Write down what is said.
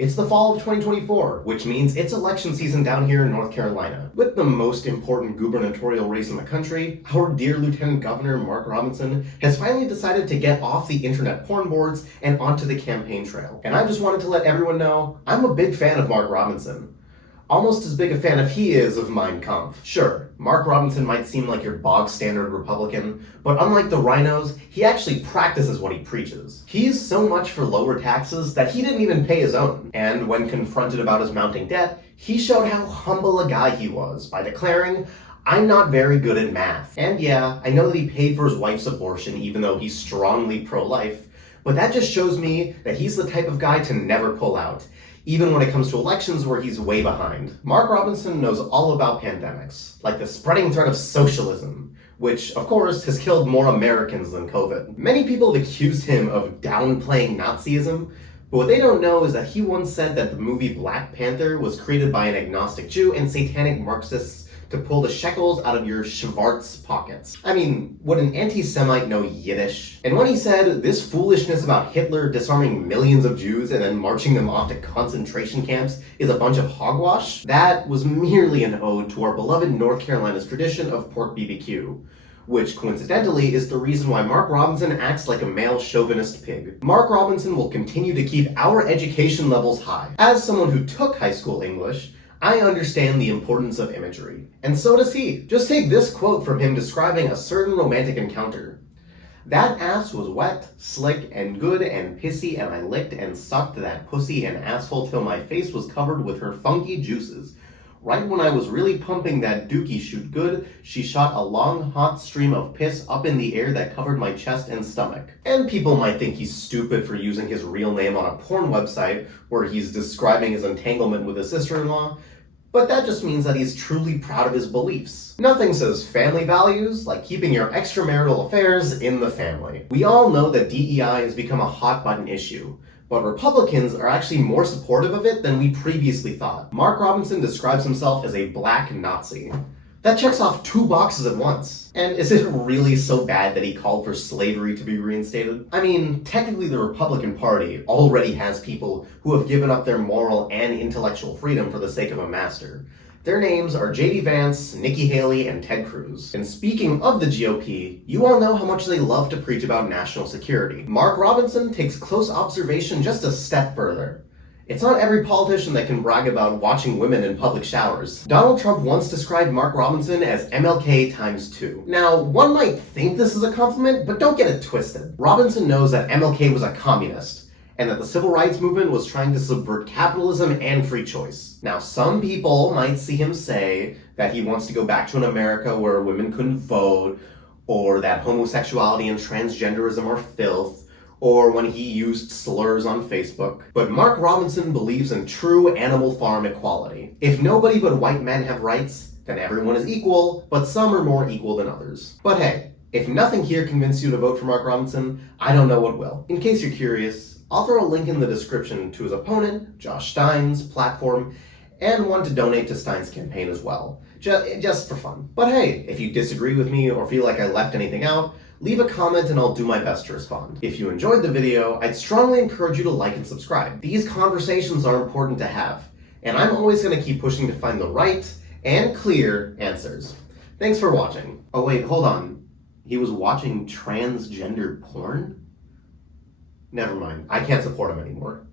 It's the fall of 2024, which means it's election season down here in North Carolina. With the most important gubernatorial race in the country, our dear Lieutenant Governor Mark Robinson has finally decided to get off the internet porn boards and onto the campaign trail. And I just wanted to let everyone know, I'm a big fan of Mark Robinson. Almost as big a fan as he is of Mein Kampf. Sure, Mark Robinson might seem like your bog-standard Republican, but unlike the rhinos, he actually practices what he preaches. He's so much for lower taxes that he didn't even pay his own. And when confronted about his mounting debt, he showed how humble a guy he was by declaring, "I'm not very good at math." And yeah, I know that he paid for his wife's abortion even though he's strongly pro-life, but that just shows me that he's the type of guy to never pull out, even when it comes to elections where he's way behind. Mark Robinson knows all about pandemics, like the spreading threat of socialism, which, of course, has killed more Americans than COVID. Many people have accused him of downplaying Nazism, but what they don't know is that he once said that the movie Black Panther was created by an agnostic Jew and satanic Marxists to pull the shekels out of your Schwartz pockets. I mean, would an anti-Semite know Yiddish? And when he said this foolishness about Hitler disarming millions of Jews and then marching them off to concentration camps is a bunch of hogwash, that was merely an ode to our beloved North Carolina's tradition of pork BBQ, which coincidentally is the reason why Mark Robinson acts like a male chauvinist pig. Mark Robinson will continue to keep our education levels high. As someone who took high school English, I understand the importance of imagery, and so does he. Just take this quote from him describing a certain romantic encounter. "That ass was wet, slick, and good and pissy, and I licked and sucked that pussy and asshole till my face was covered with her funky juices. Right when I was really pumping that dookie shoot good, she shot a long, hot stream of piss up in the air that covered my chest and stomach." And people might think he's stupid for using his real name on a porn website where he's describing his entanglement with his sister-in-law, but that just means that he's truly proud of his beliefs. Nothing says family values like keeping your extramarital affairs in the family. We all know that DEI has become a hot-button issue, but Republicans are actually more supportive of it than we previously thought. Mark Robinson describes himself as a black Nazi. That checks off two boxes at once. And is it really so bad that he called for slavery to be reinstated? I mean, technically the Republican Party already has people who have given up their moral and intellectual freedom for the sake of a master. Their names are J.D. Vance, Nikki Haley, and Ted Cruz. And speaking of the GOP, you all know how much they love to preach about national security. Mark Robinson takes close observation just a step further. It's not every politician that can brag about watching women in public showers. Donald Trump once described Mark Robinson as MLK times 2. Now, one might think this is a compliment, but don't get it twisted. Robinson knows that MLK was a communist, and that the civil rights movement was trying to subvert capitalism and free choice. Now, some people might see him say that he wants to go back to an America where women couldn't vote, or that homosexuality and transgenderism are filth, or when he used slurs on Facebook. But Mark Robinson believes in true animal farm equality. If nobody but white men have rights, then everyone is equal, but some are more equal than others. But hey, if nothing here convinced you to vote for Mark Robinson, I don't know what will. In case you're curious, I'll throw a link in the description to his opponent, Josh Stein's platform, and one to donate to Stein's campaign as well, just for fun. But hey, if you disagree with me or feel like I left anything out, leave a comment and I'll do my best to respond. If you enjoyed the video, I'd strongly encourage you to like and subscribe. These conversations are important to have, and I'm always going to keep pushing to find the right and clear answers. Thanks for watching. Oh wait, hold on. He was watching transgender porn? Never mind, I can't support him anymore.